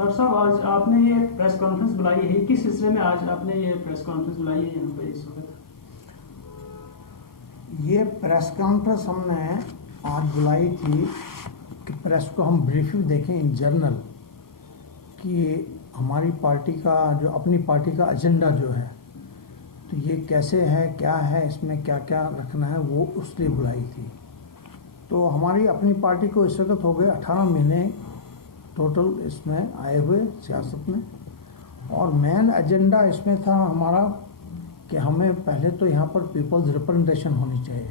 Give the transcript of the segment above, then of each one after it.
Doctor साहब, आज आपने ये प्रेस कॉन्फ्रेंस बुलाई है, किस सिलसिले में आज आपने ये प्रेस कॉन्फ्रेंस बुलाई है यहाँ पर इस वक्त? ये प्रेस कॉन्फ्रेंस हमने आज बुलाई थी कि प्रेस को हम ब्रीफिंग देखें इन जनरल कि हमारी पार्टी का जो अपनी पार्टी का एजेंडा जो है तो ये कैसे है, क्या है, इसमें क्या क्या रखना है, वो उसलिए बुलाई थी। तो हमारी अपनी पार्टी को इस वक्त हो गए 18 महीने टोटल इसमें आए हुए सियासत में, और मेन एजेंडा इसमें था हमारा कि हमें पहले तो यहाँ पर पीपल्स रिप्रेजेंटेशन होनी चाहिए,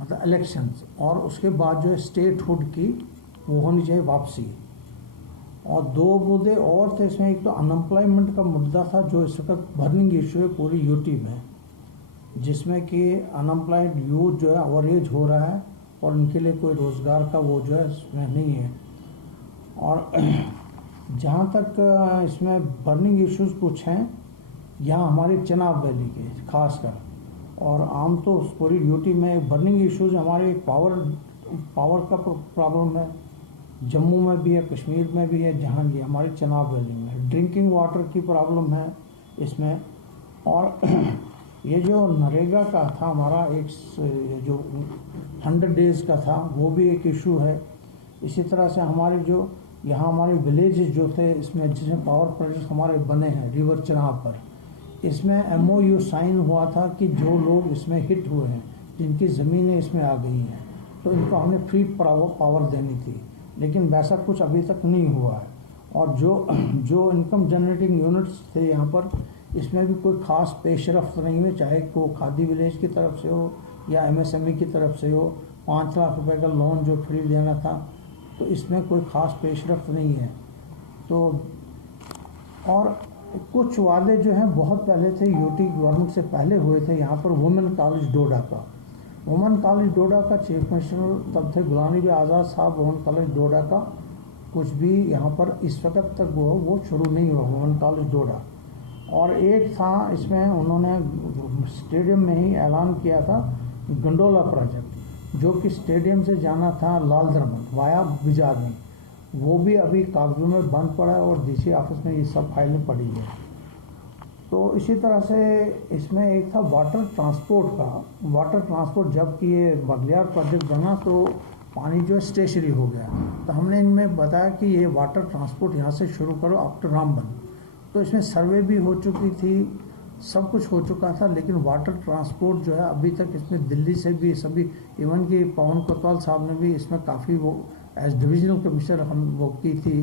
मतलब इलेक्शंस, और उसके बाद जो है स्टेटहुड की वो होनी चाहिए वापसी। और दो मुद्दे और थे इसमें, एक तो अनएम्प्लॉयमेंट का मुद्दा था जो इस वक्त बर्निंग इशू है पूरी यूटी में, जिसमें कि अनएम्प्लॉयड यूथ जो है ओवर एज हो रहा है और उनके लिए कोई रोज़गार का वो जो है इसमें नहीं है। और जहाँ तक इसमें बर्निंग इश्यूज कुछ हैं यहाँ हमारे चिनाब वैली के खासकर, और आम तो पूरी यूटी में बर्निंग इश्यूज हमारे पावर का प्रॉब्लम है, जम्मू में भी है, कश्मीर में भी है, जहाँ ये हमारे चिनाब वैली में ड्रिंकिंग वाटर की प्रॉब्लम है इसमें। और ये जो नरेगा का था हमारा एक जो 100 डेज़ का था वो भी एक इशू है। इसी तरह से हमारे जो यहाँ हमारे विलेजेस जो थे इसमें जिसमें पावर प्रोजेक्ट हमारे बने हैं रिवर चिनाब पर, इसमें MOU साइन हुआ था कि जो लोग इसमें हिट हुए हैं जिनकी ज़मीनें इसमें आ गई हैं तो इनको हमने फ्री पावर देनी थी, लेकिन वैसा कुछ अभी तक नहीं हुआ है। और जो इनकम जनरेटिंग यूनिट्स थे यहाँ पर इसमें भी कोई ख़ास पेशरफ्त नहीं हुई, चाहे वो खादी विलेज की तरफ से हो या MSME की तरफ से हो। 5 लाख रुपए का लोन जो फ्री देना था तो इसमें कोई ख़ास पेशरफ्त नहीं है। तो और कुछ वादे जो हैं बहुत पहले थे, यूटी गवर्नमेंट से पहले हुए थे। यहाँ पर वुमेन कॉलेज डोडा का, वुमेन कॉलेज डोडा का चीफ मिनिस्टर तब थे गुलाम नबी आज़ाद साहब। वुमेन कॉलेज डोडा का कुछ भी यहाँ पर इस वक्त तक वो शुरू नहीं हुआ, वुमेन कॉलेज डोडा। और एक था इसमें उन्होंने स्टेडियम में ही ऐलान किया था गंडोला प्रोजेक्ट, जो कि स्टेडियम से जाना था लाल दरमन वाया बिजारनी, वो भी अभी कागजों में बंद पड़ा है और DC ऑफिस में ये सब फाइलें पड़ी है। तो इसी तरह से इसमें एक था वाटर ट्रांसपोर्ट का। वाटर ट्रांसपोर्ट जब कि ये बगलियार प्रोजेक्ट बना तो पानी जो है स्टेशनरी हो गया, तो हमने इनमें बताया कि ये वाटर ट्रांसपोर्ट यहाँ से शुरू करो अप टू रामबन। तो इसमें सर्वे भी हो चुकी थी, सब कुछ हो चुका था, लेकिन वाटर ट्रांसपोर्ट जो है अभी तक इसमें दिल्ली से भी सभी, इवन कि पवन कोतवाल साहब ने भी इसमें काफ़ी वो एज डिविजनल कमिश्नर हम वो की थी,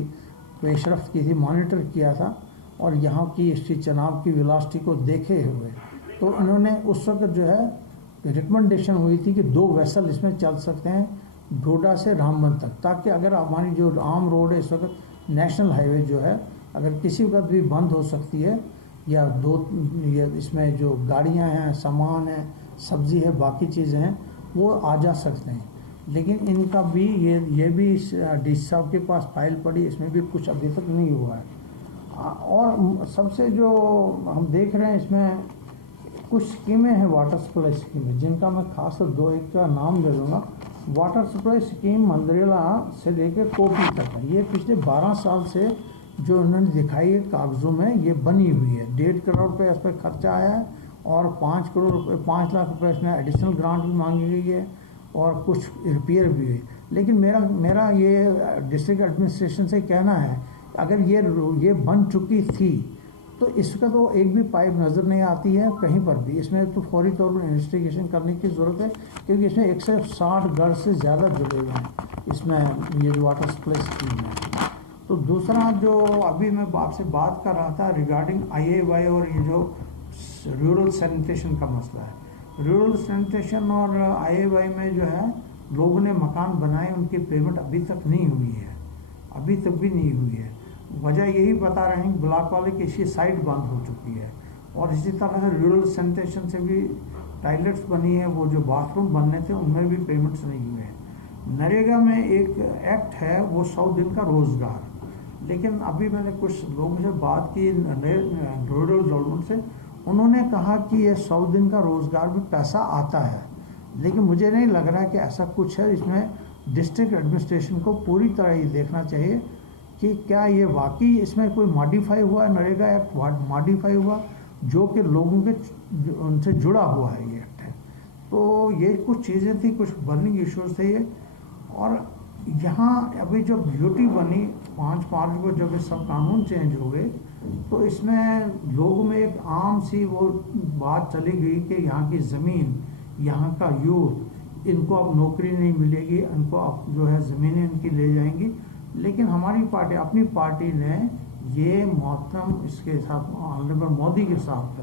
पेशरफ्त की थी, मॉनिटर किया था, और यहाँ की इसकी चनाब की वेलोसिटी को देखे हुए तो उन्होंने उस वक्त जो है रिकमेंडेशन हुई थी कि 2 वेसल इसमें चल सकते हैं डोडा से रामबन तक, ताकि अगर हमारी जो आम रोड है इस वक्त नेशनल हाईवे जो है अगर किसी वक्त भी बंद हो सकती है, या ये इसमें जो गाड़ियां हैं, सामान है, सब्जी है, बाकी चीज़ें हैं, वो आ जा सकते हैं। लेकिन इनका भी ये भी DC साहब के पास फाइल पड़ी, इसमें भी कुछ अभी तक नहीं हुआ है। और सबसे जो हम देख रहे हैं इसमें कुछ स्कीमें हैं वाटर सप्लाई स्कीमें, जिनका मैं खास तौर 2-1 का नाम दे दूँगा। वाटर सप्लाई स्कीम मंदरेला से लेकर कोटी तक है, ये पिछले 12 साल से जो उन्होंने दिखाई है कागजों में ये बनी हुई है। 1.5 करोड़ रुपये इस पर खर्चा आया है और 5 लाख रुपए इसमें एडिशनल ग्रांट भी मांगी गई है और कुछ रिपेयर भी हुई। लेकिन मेरा ये डिस्ट्रिक्ट एडमिनिस्ट्रेशन से कहना है, अगर ये बन चुकी थी तो इसका तो एक भी पाइप नज़र नहीं आती है कहीं पर भी। इसमें तो फौरी तौर पर इन्वेस्टिगेशन करने की ज़रूरत है, क्योंकि इसमें 160 घर से ज़्यादा जुड़े हुए हैं इसमें ये जो वाटर सप्लाई स्कीम है। तो दूसरा जो अभी मैं आपसे बात कर रहा था रिगार्डिंग IAY और ये जो रूरल सैनिटेशन का मसला है, रूरल सैनिटेशन और IAY में जो है लोगों ने मकान बनाए, उनकी पेमेंट अभी तक नहीं हुई है, अभी तक भी नहीं हुई है। वजह यही बता रहे हैं ब्लॉक वाले की इसकी साइट बंद हो चुकी है, और इसी तरह से रूरल सैनिटेशन से भी टॉयलेट्स बनी है, वो जो बाथरूम बनने थे उनमें भी पेमेंट्स नहीं हुए हैं। नरेगा में एक एक्ट है वो 100 दिन का रोज़गार, लेकिन अभी मैंने कुछ लोगों से बात की रूरल डेवलपमेंट से, उन्होंने कहा कि ये 100 दिन का रोज़गार भी पैसा आता है, लेकिन मुझे नहीं लग रहा है कि ऐसा कुछ है। इसमें डिस्ट्रिक्ट एडमिनिस्ट्रेशन को पूरी तरह ये देखना चाहिए कि क्या ये वाकई इसमें कोई मॉडिफाई हुआ है, नरेगा एक्ट मॉडिफाई हुआ जो कि लोगों के उनसे जुड़ा हुआ है ये एक्ट है। तो ये कुछ चीज़ें थी, कुछ बर्निंग इश्यूज थे ये। और यहाँ अभी जो ब्यूटी बनी 5 मार्च को जब ये सब कानून चेंज हो गए, तो इसमें लोगों में एक आम सी वो बात चली गई कि यहाँ की ज़मीन, यहाँ का यूथ, इनको अब नौकरी नहीं मिलेगी, इनको अब जो है ज़मीनें इनकी ले जाएंगी। लेकिन हमारी पार्टी, अपनी पार्टी ने ये मोहतरम इसके साथ ऑनरेबल मोदी के साथ,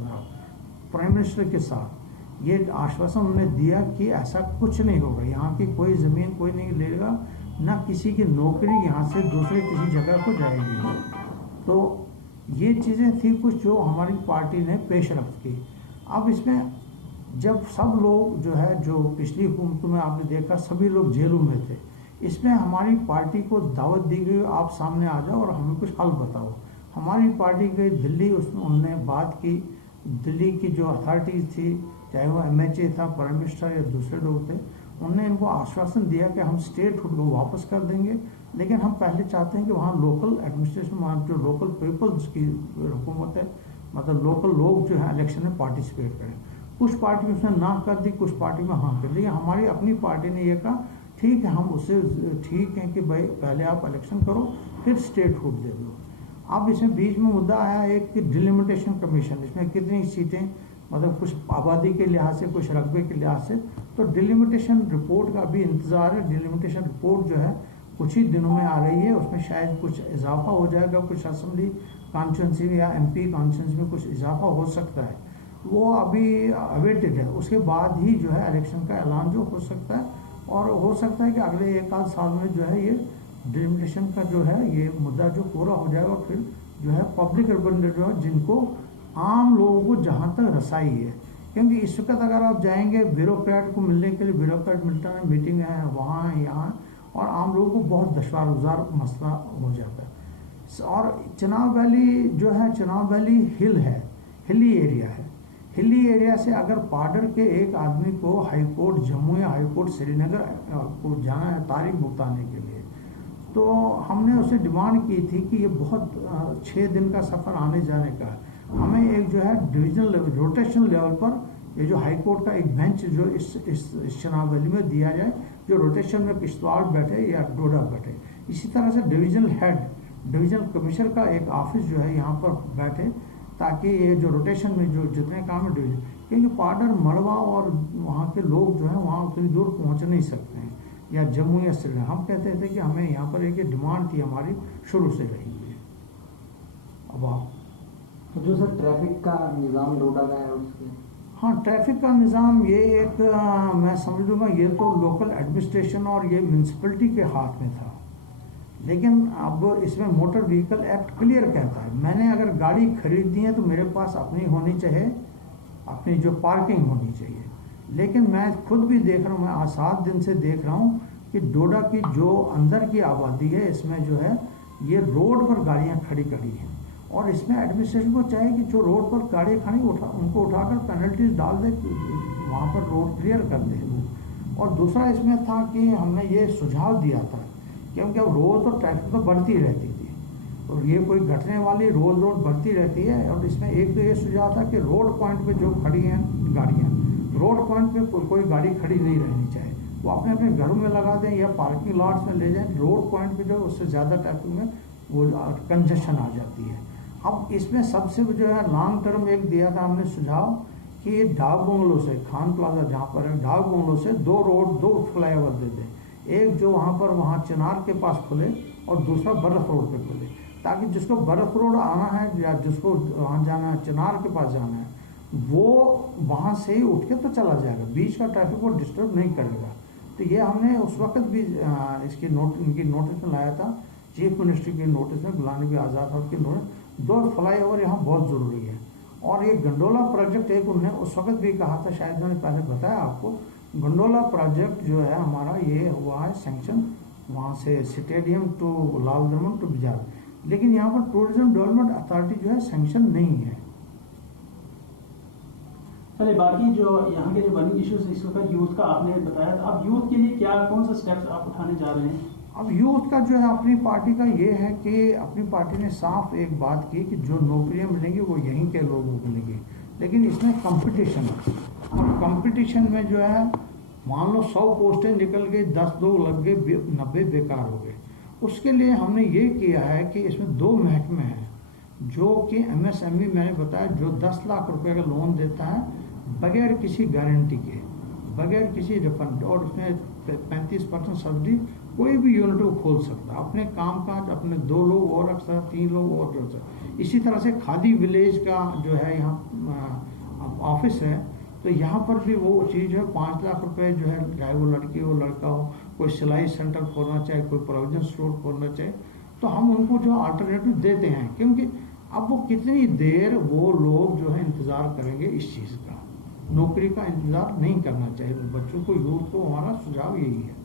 प्राइम मिनिस्टर के साथ ये आश्वासन उन्होंने दिया कि ऐसा कुछ नहीं होगा, यहाँ की कोई ज़मीन कोई नहीं लेगा, ना किसी की नौकरी यहाँ से दूसरे किसी जगह को जाएगी। तो ये चीज़ें थी कुछ जो हमारी पार्टी ने पेश रख की। अब इसमें जब सब लोग जो है, जो पिछली हुकूमत में आपने देखा सभी लोग जेलों में थे, इसमें हमारी पार्टी को दावत दी गई आप सामने आ जाओ और हमें कुछ हल बताओ। हमारी पार्टी गई दिल्ली, उसमें उनने बात की, दिल्ली की जो अथॉरिटीज़ थी, चाहे वो MHA था, प्राइम मिनिस्टर या दूसरे लोग थे, उनने इनको आश्वासन दिया कि हम स्टेटहुड को वापस कर देंगे, लेकिन हम पहले चाहते हैं कि वहाँ लोकल एडमिनिस्ट्रेशन, वहाँ जो लोकल पीपल्स की हुकूमत है, मतलब लोकल लोग जो है इलेक्शन में पार्टिसिपेट करें। कुछ पार्टी में उसने ना कर दी, कुछ पार्टी में हाँ कर दी। हमारी अपनी पार्टी ने यह कहा ठीक है, हम उससे ठीक हैं कि भाई पहले आप इलेक्शन करो फिर स्टेटहुड दे दो। अब इसमें बीच में मुद्दा आया एक कि डिलिमिटेशन कमीशन, इसमें कितनी सीटें, मतलब कुछ आबादी के लिहाज से, कुछ रकबे के लिहाज से, तो डिलिमिटेशन रिपोर्ट का भी इंतज़ार है। डिलिमिटेशन रिपोर्ट जो है कुछ ही दिनों में आ रही है, उसमें शायद कुछ इजाफा हो जाएगा, कुछ असेंबली कॉन्स्टिट्यूंसी या MP कॉन्स्टिट्यूंसी में कुछ इजाफा हो सकता है, वो अभी अवेटेड है। उसके बाद ही जो है इलेक्शन का ऐलान जो हो सकता है, और हो सकता है कि अगले 1 आध साल में जो है ये डिलिमिटेशन का जो है ये मुद्दा जो पूरा हो जाएगा, फिर जो है पब्लिक रिप्रेजेंटेटिव जो है जिनको आम लोगों को जहाँ तक रसाई है, क्योंकि इस वक्त अगर आप जाएंगे ब्यूरोक्रेट को मिलने के लिए, ब्यूरोक्रेट मिलता है, मीटिंग है वहाँ है यहाँ, और आम लोगों को बहुत दुश्वार मसला हो जाता है। और चिनाब वैली जो है, चिनाब वैली हिल है, हिली एरिया है। हिली एरिया से अगर पार्डर के एक आदमी को हाई कोर्ट जम्मू या हाई कोर्ट श्रीनगर को जाना है तारीख भुगताने के लिए, तो हमने उससे डिमांड की थी कि ये बहुत 6 दिन का सफ़र आने जाने का, हमें एक जो है डिविजनल लेवल, रोटेशन लेवल पर ये जो हाई कोर्ट का एक बेंच जो इस चिनाब वैली में दिया जाए, जो रोटेशन में किश्तवाड़ बैठे या डोडा बैठे। इसी तरह से डिविजनल हेड, डिविजनल कमिश्नर का एक ऑफिस जो है यहाँ पर बैठे, ताकि ये जो रोटेशन में जो जितने काम है डिवीजन, क्योंकि पार्डर, मड़वा और वहाँ के लोग जो हैं वहाँ उतनी दूर पहुँच नहीं सकते हैं, या जम्मू या श्रीनगर। हम कहते थे कि हमें यहाँ पर एक डिमांड थी हमारी शुरू से रही है। अब आप तो जो सर ट्रैफिक का निज़ाम डोडा का है उसके, हाँ, ट्रैफिक का निज़ाम ये एक मैं समझ लूँगा ये तो लोकल एडमिनिस्ट्रेशन और ये म्यूनसिपलिटी के हाथ में था, लेकिन अब इसमें मोटर व्हीकल एक्ट क्लियर कहता है, मैंने अगर गाड़ी खरीदनी है तो मेरे पास अपनी होनी चाहिए, अपनी जो पार्किंग होनी चाहिए। लेकिन मैं खुद भी देख रहा हूँ, मैं 7 दिन से देख रहा हूँ कि डोडा की जो अंदर की आबादी है, इसमें जो है ये रोड पर गाड़ियाँ खड़ी हैं, और इसमें एडमिनिस्ट्रेशन को चाहिए कि जो रोड पर गाड़ी खड़ी उनको उठाकर पेनल्टीज डाल दे, वहाँ पर रोड क्लियर कर दे। और दूसरा इसमें था कि हमने ये सुझाव दिया था, क्योंकि अब रोज़ तो ट्रैफिक तो बढ़ती रहती थी, और ये कोई घटने वाली रोज़ बढ़ती रहती है। और इसमें एक तो ये सुझाव था कि रोड पॉइंट पे जो खड़ी हैं गाड़ियाँ, रोड पॉइंट पे कोई गाड़ी खड़ी नहीं रहनी चाहिए, वो अपने अपने घरों में लगा दें या पार्किंग लॉट्स में ले जाएं। रोड पॉइंट पे जो उससे ज़्यादा ट्रैफिक में वो कंजेशन आ जाती है। अब इसमें सबसे जो है लॉन्ग टर्म एक दिया था हमने सुझाव कि डाक बंगलों से, खान प्लाजा जहाँ पर है, डाक बंगलों से 2 फ्लाईओवर दे दें, एक जो वहाँ चिनार के पास खुले और दूसरा बर्फ रोड पे खुले, ताकि जिसको बर्फ रोड आना है या जिसको वहाँ जाना है, चिनार के पास जाना है, वो वहाँ से ही उठ के तो चला जाएगा, बीच का ट्रैफिक वो डिस्टर्ब नहीं करेगा। तो ये हमने उस वक्त भी इनकी नोटिस में लाया था, चीफ मिनिस्टर के नोटिस में, गुलाम नबी आज़ाद साहब के नोटिस। 2 फ्लाईओवर यहाँ बहुत ज़रूरी है। और ये गंडोला प्रोजेक्ट एक उन्होंने उस वक्त भी कहा था, शायद मैंने पहले बताया आपको, गंडोला प्रोजेक्ट जो है हमारा ये हुआ है सैंक्शन, वहाँ से stadium to Lal Daman to bizarre, लेकिन यहाँ पर टूरिज्म डेवलपमेंट अथॉरिटी जो है सैंक्शन नहीं है। चलिए, बाकी जो यहाँ के जो बर्निंग इश्यूज इस वक्त यूथ का आपने बताया, अब यूथ के लिए क्या कौन सा स्टेप्स आप उठाने जा रहे हैं? अब यूथ का जो है अपनी पार्टी का ये है कि अपनी पार्टी ने साफ एक बात की कि जो नौकरियां मिलेंगी वो यहीं के लोगों को मिलेंगी, लेकिन इसमें कंपटीशन है, और कंपटीशन में जो है मान लो 100 पोस्टें निकल गई, 10 लोग लग गए, 90 बेकार हो गए। उसके लिए हमने ये किया है कि इसमें 2 महकमे हैं जो कि एमएसएमई मैंने बताया जो 10 लाख रुपए का लोन देता है बगैर किसी गारंटी के, बगैर किसी रिफंड, और उसमें 35% सब्सिडी, कोई भी यूनिट को खोल सकता है, अपने काम काज अपने 2 लोग और रख सकता, 3 लोग और रख सकता। इसी तरह से खादी विलेज का जो है यहाँ ऑफिस है, तो यहाँ पर भी वो चीज़ है, 5 लाख रुपए जो है, चाहे वो लड़की हो लड़का हो, कोई सिलाई सेंटर खोलना चाहे, कोई प्रोविजन स्टोर खोलना चाहे, तो हम उनको जो अल्टरनेटिव देते हैं, क्योंकि अब वो कितनी देर वो लोग जो है इंतज़ार करेंगे इस चीज़ का, नौकरी का इंतज़ार नहीं करना चाहिए बच्चों को, यूथ को। हमारा सुझाव यही है।